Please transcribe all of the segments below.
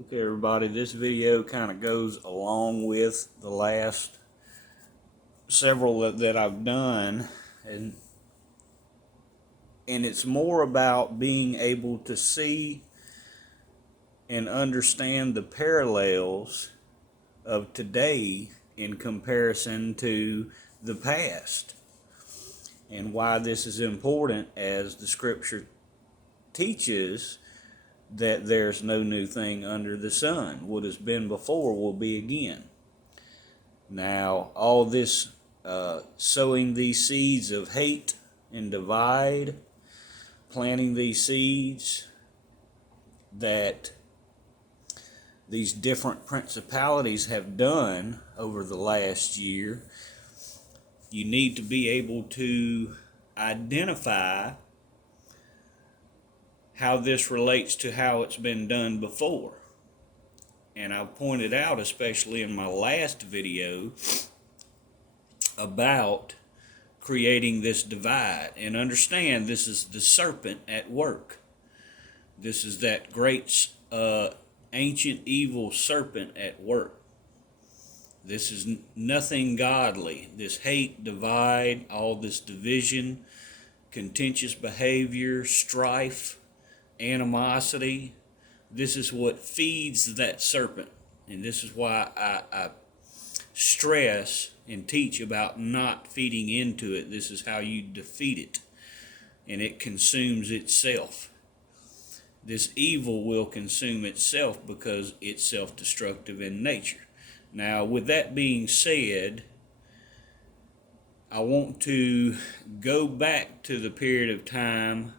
Okay, everybody, this video kind of goes along with the last several that I've done, and it's more about being able to see and understand the parallels of today in comparison to the past, and why this is important, as the scripture teaches that there's no new thing under the sun. What has been before will be again. Now, all this sowing these seeds of hate and divide, planting these seeds that these different principalities have done over the last year, you need to be able to identify how this relates to how it's been done before. And I pointed out, especially in my last video, about creating this divide. And understand, this is the serpent at work. This is that great ancient evil serpent at work. This is nothing godly. This hate, divide, all this division, contentious behavior, strife, animosity. This is what feeds that serpent. And this is why I stress and teach about not feeding into it. This is how you defeat it. And it consumes itself. This evil will consume itself because it's self-destructive in nature. Now, with that being said, I want to go back to the period of time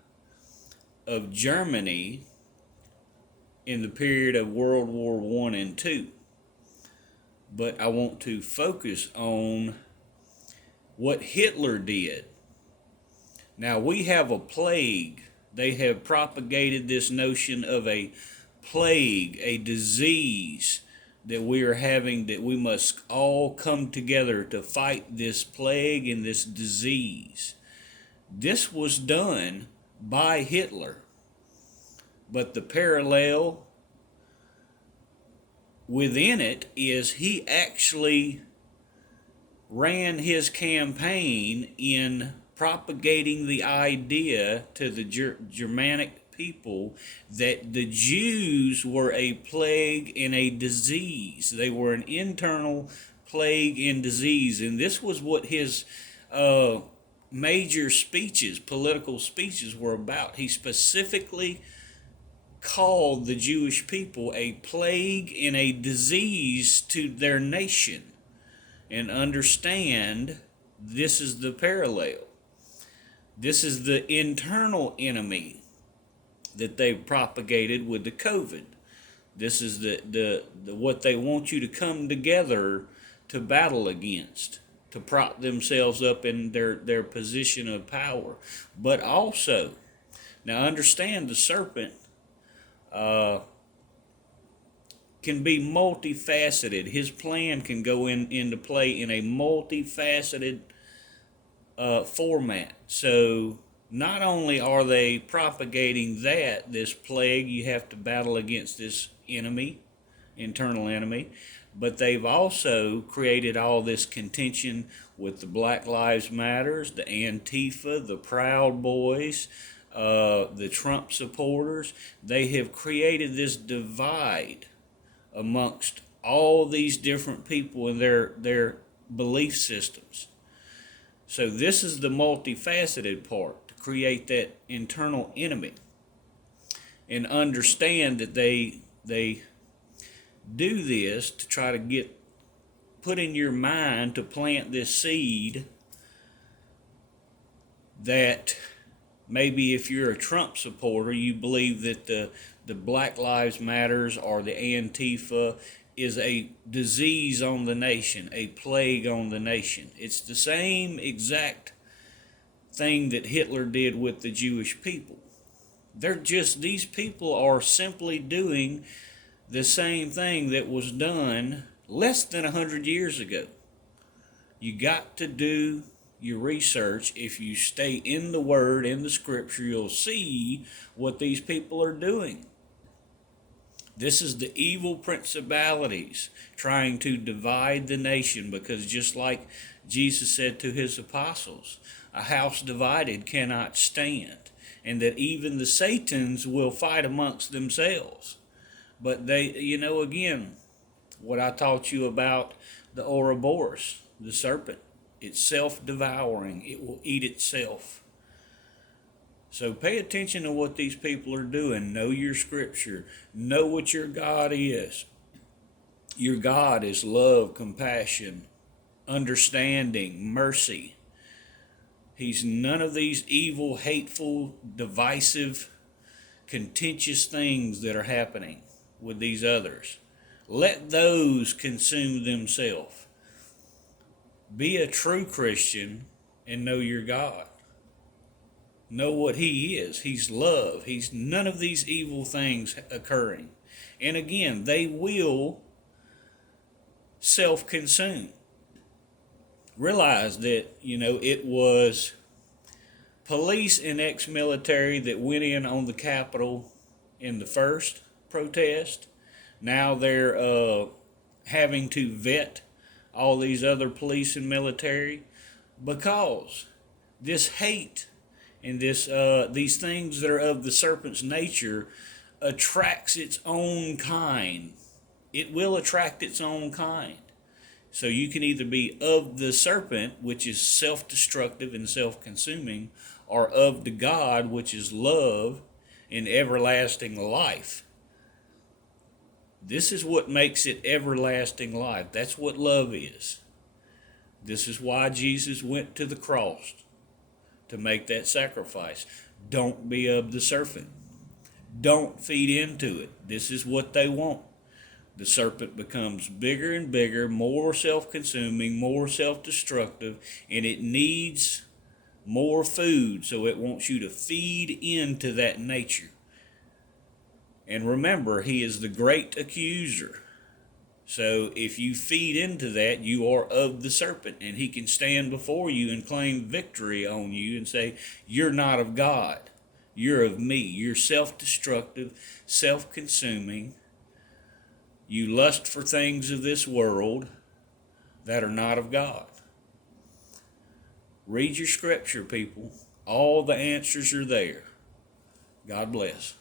of Germany in the period of World War I and II. But I want to focus on what Hitler did. Now, we have a plague. They have propagated this notion of a plague, a disease that we are having, that we must all come together to fight this plague and this disease. This was done by Hitler. But the parallel within it is he actually ran his campaign in propagating the idea to the Germanic people that the Jews were a plague and a disease. They were an internal plague and disease. And this was what his major speeches, political speeches, were about. He specifically called the Jewish people a plague and a disease to their nation. And understand, this is the parallel. This is the internal enemy that they've propagated with the COVID. This is the what they want you to come together to battle against, to prop themselves up in their position of power. But also, now understand, the serpent can be multifaceted. His plan can go into play in a multifaceted format. So not only are they propagating this plague, you have to battle against this enemy, internal enemy, but they've also created all this contention with the Black Lives Matters, the Antifa, the Proud Boys, the Trump supporters. They have created this divide amongst all these different people and their belief systems. So this is the multifaceted part, to create that internal enemy. And understand that they do this to try to put in your mind to plant this seed that maybe if you're a Trump supporter, you believe that the Black Lives Matters or the Antifa is a disease on the nation, a plague on the nation. It's the same exact thing that Hitler did with the Jewish people. These people are simply doing the same thing that was done less than 100 years ago. You got to do your research. If you stay in the Word, in the Scripture, you'll see what these people are doing. This is the evil principalities trying to divide the nation, because just like Jesus said to his apostles, a house divided cannot stand, and that even the Satans will fight amongst themselves. But they, again, what I taught you about the Ouroboros, the serpent, it's self-devouring. It will eat itself. So pay attention to what these people are doing. Know your scripture. Know what your God is. Your God is love, compassion, understanding, mercy. He's none of these evil, hateful, divisive, contentious things that are happening with these others. Let those consume themselves. Be a true Christian and know your God. Know what he is. He's love. He's none of these evil things occurring. And again, they will self-consume. Realize that, it was police and ex-military that went in on the Capitol in the first protest. Now they're having to vet all these other police and military, because this hate and these things that are of the serpent's nature attracts its own kind. It will attract its own kind. So you can either be of the serpent, which is self-destructive and self-consuming, or of the God, which is love and everlasting life. This is what makes it everlasting life. That's what love is. This is why Jesus went to the cross, to make that sacrifice. Don't be of the serpent. Don't feed into it. This is what they want. The serpent becomes bigger and bigger, more self-consuming, more self-destructive, and it needs more food, so it wants you to feed into that nature. And remember, he is the great accuser. So if you feed into that, you are of the serpent, and he can stand before you and claim victory on you and say, you're not of God. You're of me. You're self-destructive, self-consuming. You lust for things of this world that are not of God. Read your scripture, people. All the answers are there. God bless.